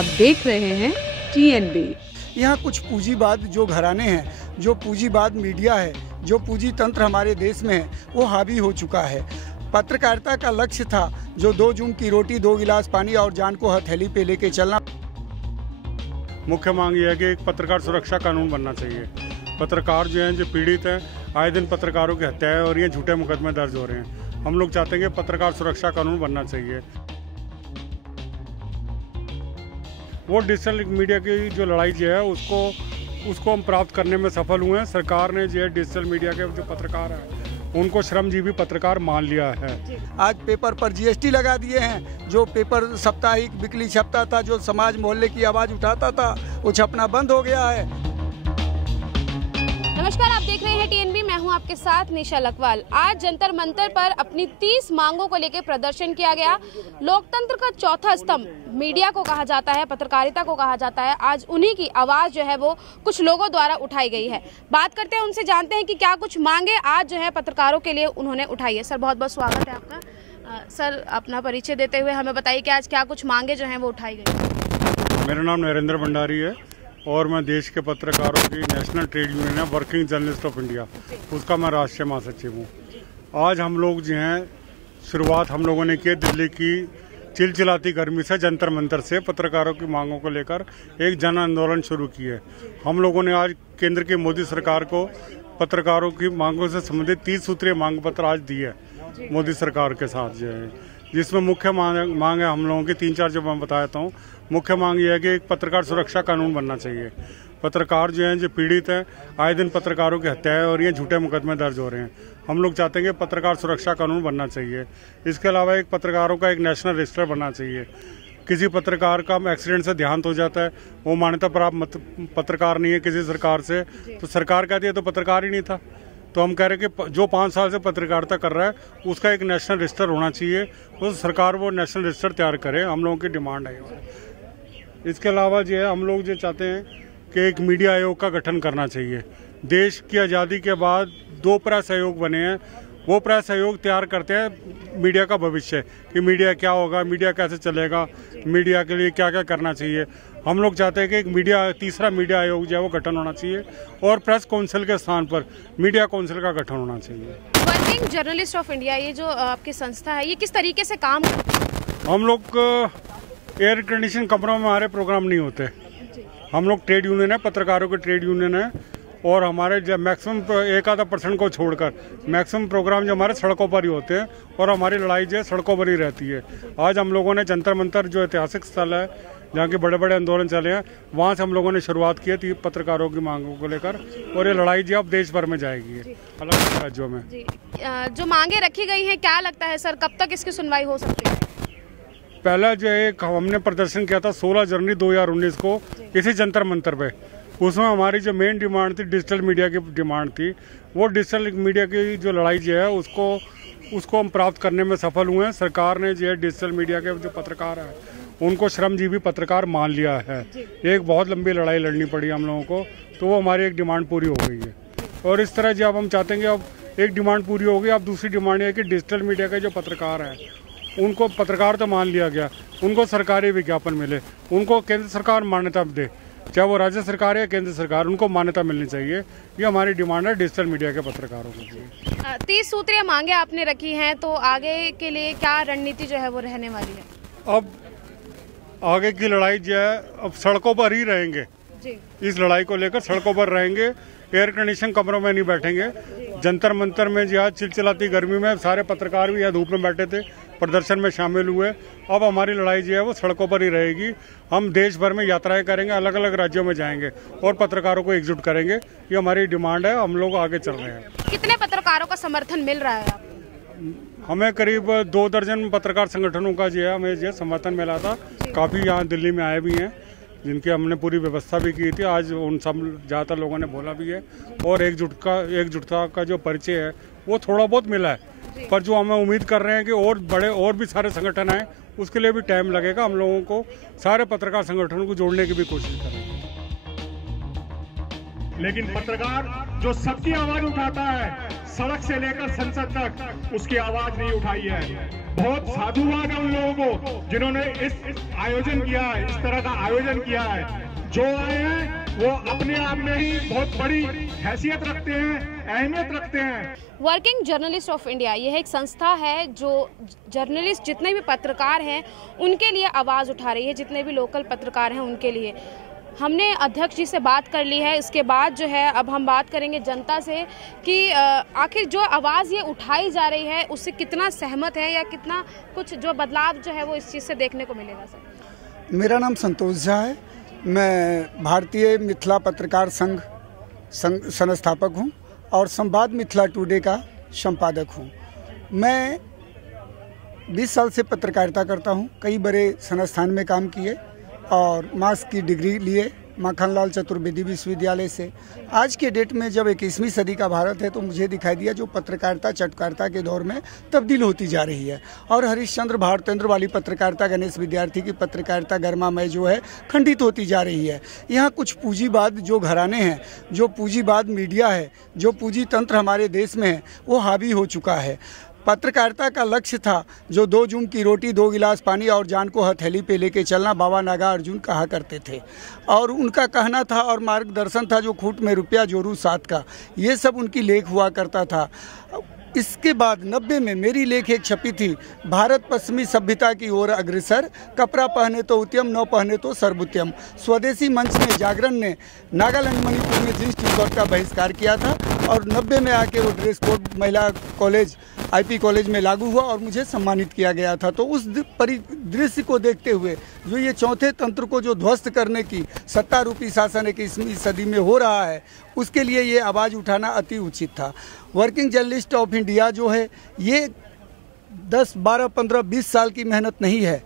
आप देख रहे हैं TNB। यहाँ कुछ पूंजीवाद जो घराने हैं, जो पूंजीवाद मीडिया है, जो पूंजी तंत्र हमारे देश में है, वो हावी हो चुका है। पत्रकारिता का लक्ष्य था जो 2 जून की रोटी, 2 गिलास पानी और जान को हथेली पे लेके चलना। मुख्य मांग यह है कि एक पत्रकार सुरक्षा कानून बनना चाहिए। पत्रकार जो हैं, जो पीड़ित हैं, आए दिन पत्रकारों की हत्याएं और ये झूठे मुकदमे दर्ज हो रहे हैं। हम लोग चाहते हैं कि पत्रकार सुरक्षा कानून बनना चाहिए। वो डिजिटल मीडिया की जो लड़ाई जो है उसको हम प्राप्त करने में सफल हुए हैं। सरकार ने जो है डिजिटल मीडिया के जो पत्रकार हैं उनको श्रमजीवी पत्रकार मान लिया है। आज पेपर पर GST लगा दिए हैं। जो पेपर साप्ताहिक बिकली छपता था, जो समाज मोहल्ले की आवाज़ उठाता था, वो छपना बंद हो गया है। नमस्कार, आप देख रहे हैं TNB। मैं हूं आपके साथ निशा लखवाल। आज जंतर मंतर पर अपनी 30 मांगों को लेकर प्रदर्शन किया गया। लोकतंत्र का चौथा स्तंभ मीडिया को कहा जाता है, पत्रकारिता को कहा जाता है। आज उन्हीं की आवाज जो है वो कुछ लोगों द्वारा उठाई गई है। बात करते हैं उनसे, जानते हैं कि क्या कुछ मांगे आज जो है पत्रकारों के लिए उन्होंने उठाई है। सर, बहुत बहुत स्वागत है आपका। सर, अपना परिचय देते हुए हमें बताइए कि आज क्या कुछ मांगे जो है वो उठाई गई। मेरा नाम नरेंद्र भंडारी है और मैं देश के पत्रकारों की नेशनल ट्रेड यूनियन है वर्किंग जर्नलिस्ट ऑफ इंडिया, उसका मैं राष्ट्रीय महासचिव हूँ। आज हम लोग जो हैं, शुरुआत हम लोगों ने की दिल्ली की चिलचिलाती गर्मी से, जंतर मंतर से पत्रकारों की मांगों को लेकर एक जन आंदोलन शुरू की है। हम लोगों ने आज केंद्र की मोदी सरकार को पत्रकारों की मांगों से संबंधित 30 सूत्रीय मांग पत्र आज दी है मोदी सरकार के साथ जो है, जिसमें मुख्य मांग है हम लोगों की 3-4 जो मैं बताता हूँ। मुख्य मांग यह है कि एक पत्रकार सुरक्षा कानून बनना चाहिए। पत्रकार जो हैं, जो पीड़ित हैं, आए दिन पत्रकारों की हत्याएं और ये झूठे मुकदमे दर्ज हो रहे हैं। हम लोग चाहते हैं कि पत्रकार सुरक्षा कानून बनना चाहिए। इसके अलावा एक पत्रकारों का एक नेशनल रजिस्टर बनना चाहिए। किसी पत्रकार का एक्सीडेंट से देहांत हो जाता है, वो मान्यता प्राप्त पत्रकार नहीं है किसी सरकार से, तो सरकार कहती है तो पत्रकार ही नहीं था। तो हम कह रहे हैं कि जो 5 साल से पत्रकारिता कर रहा है उसका एक नेशनल रजिस्टर होना चाहिए। उस सरकार वो नेशनल रजिस्टर तैयार करे, हम लोगों की डिमांड है। इसके अलावा जो है, हम लोग जो चाहते हैं कि एक मीडिया आयोग का गठन करना चाहिए। देश की आज़ादी के बाद 2 प्रेस आयोग बने हैं। वो प्रेस आयोग तैयार करते हैं मीडिया का भविष्य, कि मीडिया क्या होगा, मीडिया कैसे चलेगा, मीडिया के लिए क्या क्या करना चाहिए। हम लोग चाहते हैं कि एक तीसरा मीडिया आयोग जो है वो गठन होना चाहिए और प्रेस काउंसिल के स्थान पर मीडिया काउंसिल का गठन होना चाहिए। वर्किंग जर्नलिस्ट ऑफ इंडिया, ये जो आपकी संस्था है, ये किस तरीके से काम करती है? हम लोग एयर कंडीशन कमरों में हमारे प्रोग्राम नहीं होते। हम लोग ट्रेड यूनियन है, पत्रकारों के ट्रेड यूनियन है, और हमारे जब मैक्सिमम 1-आधा% को छोड़कर मैक्सिमम प्रोग्राम जो हमारे सड़कों पर ही होते हैं और हमारी लड़ाई जो है सड़कों पर ही रहती है। आज हम लोगों ने जंतर मंतर, जो ऐतिहासिक स्थल है जहाँ के बड़े बड़े आंदोलन चले हैं, वहाँ से हम लोगों ने शुरुआत की है पत्रकारों की मांगों को लेकर, और ये लड़ाई जो अब देश भर में जाएगी अलग अलग राज्यों में। जो मांगे रखी गई हैं, क्या लगता है सर, कब तक इसकी सुनवाई हो सकती है? पहला जो है हमने प्रदर्शन किया था 16 जनवरी 2019 को इसी जंतर मंतर पे। उसमें हमारी जो मेन डिमांड थी डिजिटल मीडिया की डिमांड थी। वो डिजिटल मीडिया की जो लड़ाई जो है उसको हम प्राप्त करने में सफल हुए हैं। सरकार ने जो है डिजिटल मीडिया के जो पत्रकार हैं उनको श्रमजीवी पत्रकार मान लिया है। एक बहुत लंबी लड़ाई लड़नी पड़ी हम लोगों को, तो वो हमारी एक डिमांड पूरी हो गई है। और इस तरह जब हम चाहते हैं कि अब एक डिमांड पूरी हो गई, अब दूसरी डिमांड है कि डिजिटल मीडिया के जो पत्रकार हैं उनको पत्रकार तो मान लिया गया, उनको सरकारी विज्ञापन मिले, उनको केंद्र सरकार मान्यता दे, चाहे वो राज्य सरकार है या केंद्र सरकार, उनको मान्यता मिलनी चाहिए। ये हमारी डिमांड है डिजिटल मीडिया के पत्रकारों को। 30 सूत्रीय मांगे आपने रखी हैं, तो आगे के लिए क्या रणनीति जो है वो रहने वाली है? अब आगे की लड़ाई जो है अब सड़कों पर ही रहेंगे जी। इस लड़ाई को लेकर सड़कों पर रहेंगे, एयर कंडीशन कमरों में नहीं बैठेंगे। जंतर मंतर में जो आज चिलचिलाती गर्मी में सारे पत्रकार भी यहाँ धूप में बैठे थे, प्रदर्शन में शामिल हुए। अब हमारी लड़ाई जो है वो सड़कों पर ही रहेगी। हम देश भर में यात्राएं करेंगे, अलग अलग राज्यों में जाएंगे और पत्रकारों को एकजुट करेंगे। ये हमारी डिमांड है, हम लोग आगे चल रहे हैं। कितने पत्रकारों का समर्थन मिल रहा है आपको? हमें करीब 2 दर्जन पत्रकार संगठनों का जो है हमें जो समर्थन मिला था। काफ़ी यहाँ दिल्ली में आए भी हैं, जिनकी हमने पूरी व्यवस्था भी की थी। आज उन सब ज़्यादातर लोगों ने बोला भी है, और एकजुटता का जो परिचय है वो थोड़ा बहुत मिला है। पर जो हमें उम्मीद कर रहे हैं कि और भी सारे संगठन आए, उसके लिए भी टाइम लगेगा। हम लोगों को सारे पत्रकार संगठनों को जोड़ने की भी कोशिश करेंगे। लेकिन पत्रकार जो सबकी आवाज उठाता है, सड़क से लेकर संसद तक उसकी आवाज नहीं उठाई है। बहुत साधुवाद है उन लोगों को जिन्होंने इस आयोजन किया है, इस तरह का आयोजन किया है। जो आए हैं वो अपने आप में ही बहुत बड़ी हैसियत रखते हैं, अहमियत रखते हैं। वर्किंग जर्नलिस्ट ऑफ इंडिया यह एक संस्था है जो जर्नलिस्ट जितने भी पत्रकार हैं उनके लिए आवाज़ उठा रही है, जितने भी लोकल पत्रकार हैं उनके लिए। हमने अध्यक्ष जी से बात कर ली है, इसके बाद जो है अब हम बात करेंगे जनता से कि आखिर जो आवाज़ ये उठाई जा रही है उससे कितना सहमत है या कितना कुछ जो बदलाव जो है वो इस चीज़ से देखने को मिलेगा। सर, मेरा नाम संतोष झा है, मैं भारतीय मिथिला पत्रकार संघ संस्थापक हूँ और संवाद मिथिला टुडे का संपादक हूँ। मैं 20 साल से पत्रकारिता करता हूँ, कई बड़े संस्थान में काम किए और मास की डिग्री लिए माखनलाल चतुर्वेदी विश्वविद्यालय से। आज के डेट में जब 21वीं सदी का भारत है तो मुझे दिखाई दिया जो पत्रकारिता चटकारिता के दौर में तब्दील होती जा रही है और हरिश्चंद्र भारतेंद्र वाली पत्रकारिता, गणेश विद्यार्थी की पत्रकारिता गर्मामय जो है खंडित होती जा रही है। यहाँ कुछ पूंजीवाद जो घराने हैं, जो पूंजीवाद मीडिया है, जो पूंजी तंत्र हमारे देश में है वो हावी हो चुका है। पत्रकारिता का लक्ष्य था जो 2 जून की रोटी 2 गिलास पानी और जान को हथेली पे लेके चलना, बाबा नागार्जुन कहा करते थे और उनका कहना था और मार्गदर्शन था जो खूट में रुपया जोरू साथ का, ये सब उनकी लेख हुआ करता था। इसके बाद 90 में मेरी लेख एक छपी थी, भारत पश्चिमी सभ्यता की ओर अग्रसर, कपड़ा पहने तो उत्तम न पहने तो सर्वोत्तम। स्वदेशी मंच ने, जागरण ने नागालैंड मणिपुर में जींस टी शर्ट का बहिष्कार किया था और 90 में आके वो ड्रेस कोड महिला कॉलेज आईपी कॉलेज में लागू हुआ और मुझे सम्मानित किया गया था। तो उस परिदृश्य को देखते हुए जो ये चौथे तंत्र को जो ध्वस्त करने की सत्ता रूपी शासन 21वीं सदी में हो रहा है, उसके लिए ये आवाज़ उठाना अति उचित था। वर्किंग जर्नलिस्ट ऑफ इंडिया जो है ये 10, 12, 15, 20 साल की मेहनत नहीं है,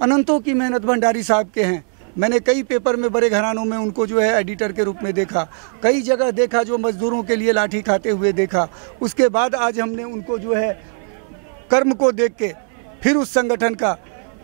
अनंतों की मेहनत भंडारी साहब के हैं। मैंने कई पेपर में बड़े घरानों में उनको जो है एडिटर के रूप में देखा, कई जगह देखा जो मजदूरों के लिए लाठी खाते हुए देखा। उसके बाद आज हमने उनको जो है कर्म को देख के फिर उस संगठन का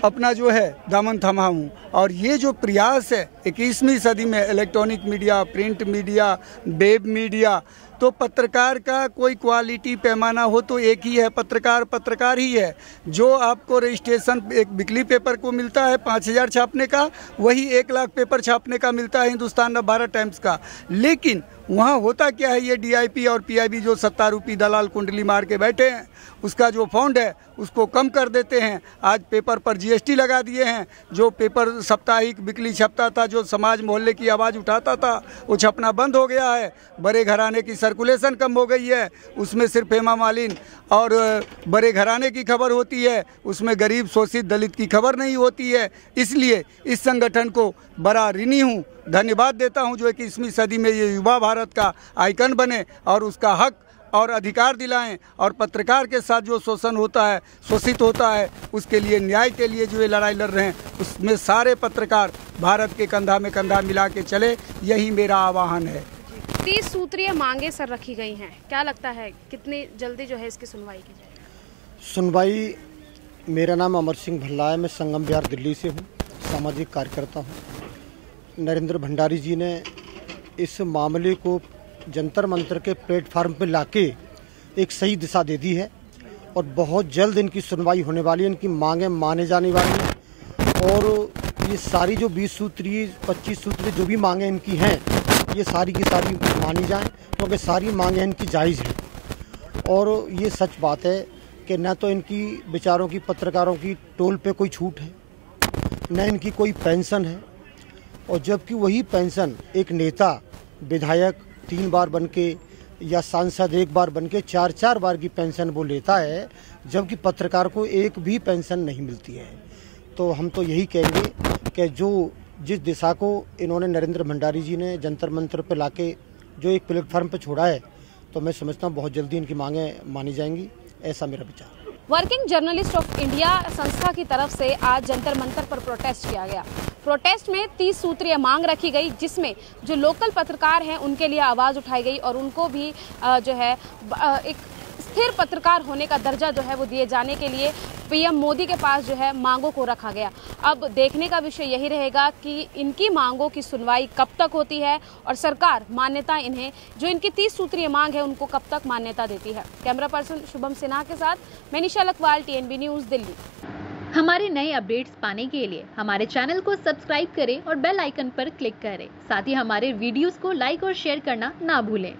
अपना जो है दामन थमा हूँ। और ये जो प्रयास है 21वीं सदी में electronic media, print media, web media, तो पत्रकार का कोई क्वालिटी पैमाना हो तो एक ही है, पत्रकार पत्रकार ही है। जो आपको रजिस्ट्रेशन एक वीकली पेपर को मिलता है 5000 छापने का, वही 1 लाख पेपर छापने का मिलता है हिंदुस्तान 12 टाइम्स का। लेकिन वहाँ होता क्या है, ये डीआईपी और पीआईबी जो सत्ता रूपी दलाल कुंडली मार के बैठे हैं, उसका जो फंड है उसको कम कर देते हैं। आज पेपर पर जीएसटी लगा दिए हैं। जो पेपर साप्ताहिक वीकली छपता था, जो समाज मोहल्ले की आवाज़ उठाता था, वो छपना बंद हो गया है। बड़े घराने की सर्कुलेशन कम हो गई है, उसमें सिर्फ हेमा मालिनी और बड़े घराने की खबर होती है, उसमें गरीब शोषित दलित की खबर नहीं होती है। इसलिए इस संगठन को बड़ा ऋणी हूँ, धन्यवाद देता हूँ जो 21वीं सदी में ये युवा भारत का आइकन बने और उसका हक और अधिकार दिलाएं और पत्रकार के साथ जो शोषण होता है, शोषित होता है, उसके लिए न्याय के लिए जो ये लड़ाई लड़ रहे हैं, उसमें सारे पत्रकार भारत के कंधा में कंधा मिला के चले, यही मेरा आह्वान है। 30 सूत्रीय मांगे सर रखी गई हैं, क्या लगता है कितनी जल्दी जो है इसकी सुनवाई की जाए? सुनवाई, मेरा नाम अमर सिंह भल्ला है, मैं संगम बिहार दिल्ली से हूँ, सामाजिक कार्यकर्ता हूँ। नरेंद्र भंडारी जी ने इस मामले को जंतर मंतर के प्लेटफार्म पर लाके एक सही दिशा दे दी है और बहुत जल्द इनकी सुनवाई होने वाली है, इनकी मांगें माने जाने वाली हैं और ये सारी जो 20 सूत्रीय 25 सूत्रीय जो भी मांगें इनकी हैं, ये सारी की सारी मानी जाएं क्योंकि सारी मांगें इनकी जायज़ हैं। और ये सच बात है कि न तो इनकी बेचारों की पत्रकारों की टोल पे कोई छूट है, न इनकी कोई पेंशन है, और जबकि वही पेंशन एक नेता, विधायक 3 बार बनके या सांसद 1 बार बनके 4-4 बार की पेंशन वो लेता है, जबकि पत्रकार को एक भी पेंशन नहीं मिलती है। तो हम तो यही कहेंगे कि जिस दिशा को इन्होंने नरेंद्र भंडारी जी ने जंतर मंतर पर लाके जो एक प्लेटफार्म पर छोड़ा है, तो मैं समझता हूँ बहुत जल्दी इनकी मांगें मानी जाएंगी, ऐसा मेरा विचार। वर्किंग जर्नलिस्ट ऑफ इंडिया संस्था की तरफ से आज जंतर मंतर पर प्रोटेस्ट किया गया। प्रोटेस्ट में 30 सूत्रीय मांग रखी गई, जिसमें जो लोकल पत्रकार हैं उनके लिए आवाज़ उठाई गई और उनको भी जो है एक स्थिर पत्रकार होने का दर्जा जो है वो दिए जाने के लिए पीएम मोदी के पास जो है मांगों को रखा गया। अब देखने का विषय यही रहेगा कि इनकी मांगों की सुनवाई कब तक होती है और सरकार मान्यता इन्हें जो इनकी 30 सूत्रीय मांग है उनको कब तक मान्यता देती है। कैमरा पर्सन शुभम सिन्हा के साथ मैं निशा लखवाल, TNB न्यूज़, दिल्ली। हमारे नए अपडेट्स पाने के लिए हमारे चैनल को सब्सक्राइब करें और बेल आइकन पर क्लिक करें। साथ ही हमारे वीडियोस को लाइक और शेयर करना ना भूलें।